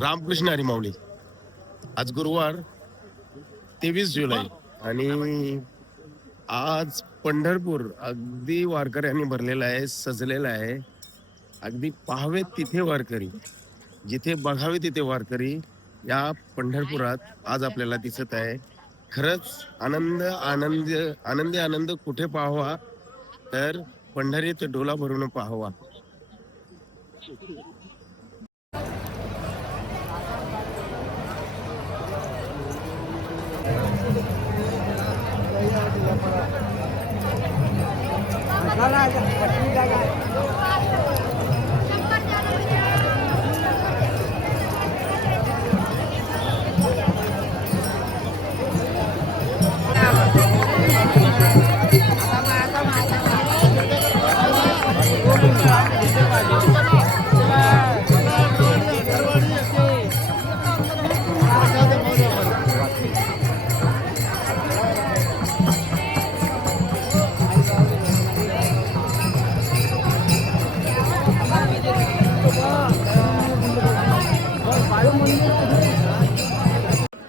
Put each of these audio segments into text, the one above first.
रामकृष्ण हरी माऊली. आज गुरुवार 23 जुलै आणि आज पंढरपूर अगदी वारकऱ्यांनी भरलेलं आहे, सजलेलं आहे. अगदी पाहावेत तिथे वारकरी, जिथे बघावे तिथे वारकरी या पंढरपुरात आज आपल्याला दिसत आहे. खरंच आनंद आनंद आनंदी आनंद कुठे पाहावा तर पंढरीत डोला भरून पाहावा.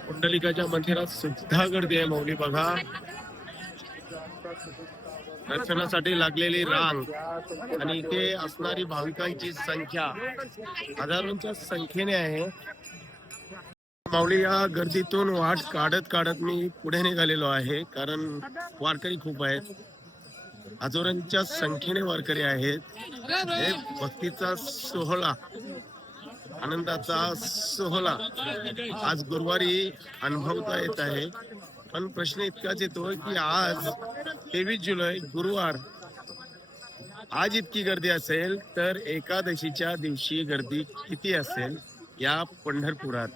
पुंडलिकाच्या मंदिरात सुद्धा गर्दी आहे माऊली. बघा, दर्शनासाठी लागलेली रांग आणि इथे असणारी भाविकांची संख्या हजारोंच्या संख्येने आहे. माऊली, या गर्दीतून वाट काढत काढत मी पुढे निघालेलो आहे, कारण वारकरी खूप आहेत. हजारोंच्या संख्येने वारकरी आहेत. हे भक्तीचा सोहळा, आनंदाचा सोहळा आज गुरुवारी अनुभवता येत आहे. पण प्रश्न इतकाच येतोय की आज 23 जुलै गुरुवार, आज इतकी गर्दी असेल तर एकादशीच्या दिवशी गर्दी किती असेल या पंढरपुरात.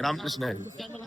रामकृष्ण हरी.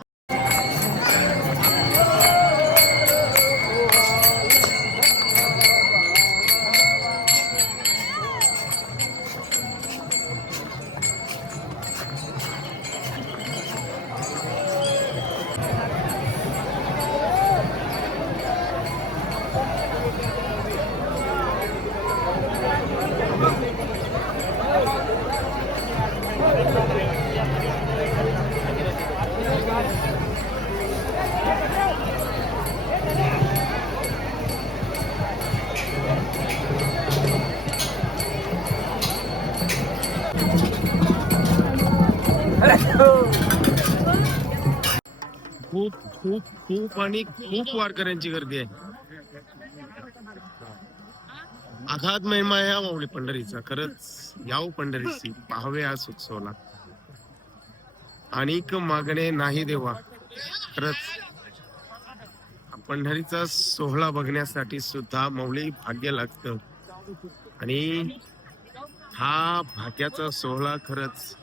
खूप खूप खूप आणि खूप वारकऱ्यांची गर्दी आहे. आघात महिमा या माऊली पंढरीचा. खरंच याव पंढरीची, पाहावे आज उत्सवला. अनेक मागणे नाही देवा. खरंच पंढरीचा सोहळा बघण्यासाठी सुद्धा माऊली भाग्य लागतं. आणि हा भाग्याचा सोहळा खरंच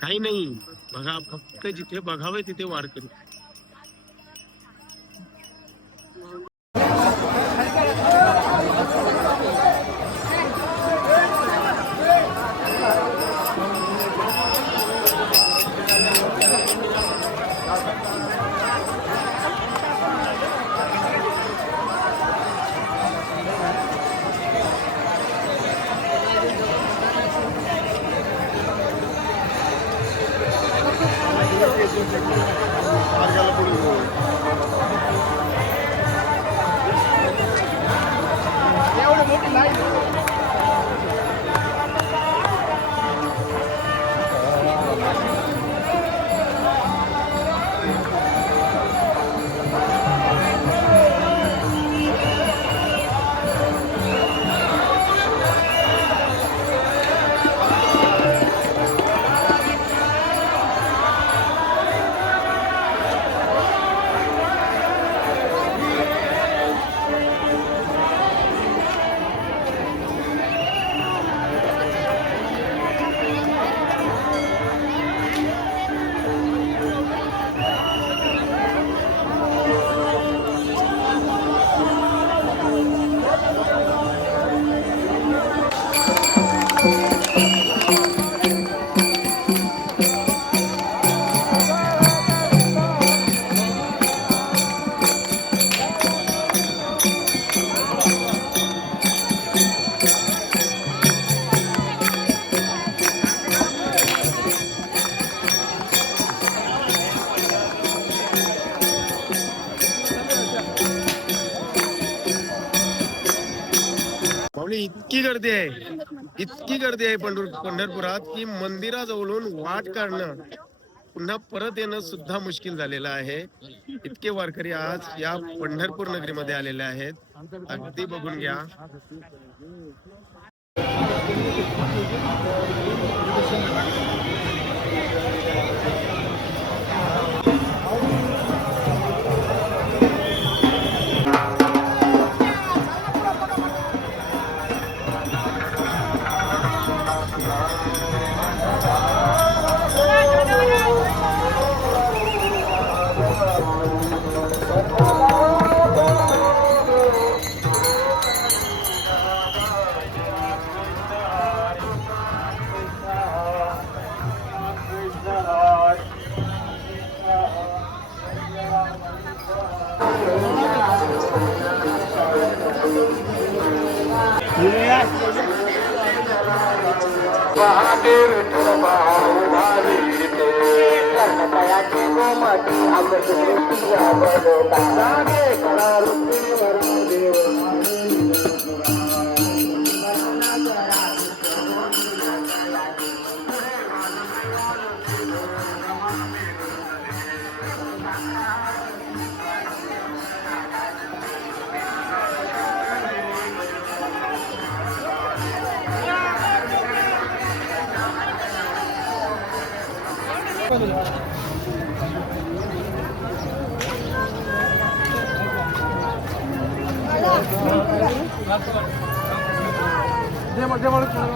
काही नाही. बघा, फक्त जिथे बघावे तिथे वारकरी. इतकी गर्दी आहे पंढरपुरात की मंदिराजवळून वाट काढणं पुन्हा परत येणं सुद्धा मुश्किल झालेलं आहे. इतके वारकरी आज या पंढरपूर नगरीमध्ये आलेले आहेत. अगदी बघून घ्या. Gracias.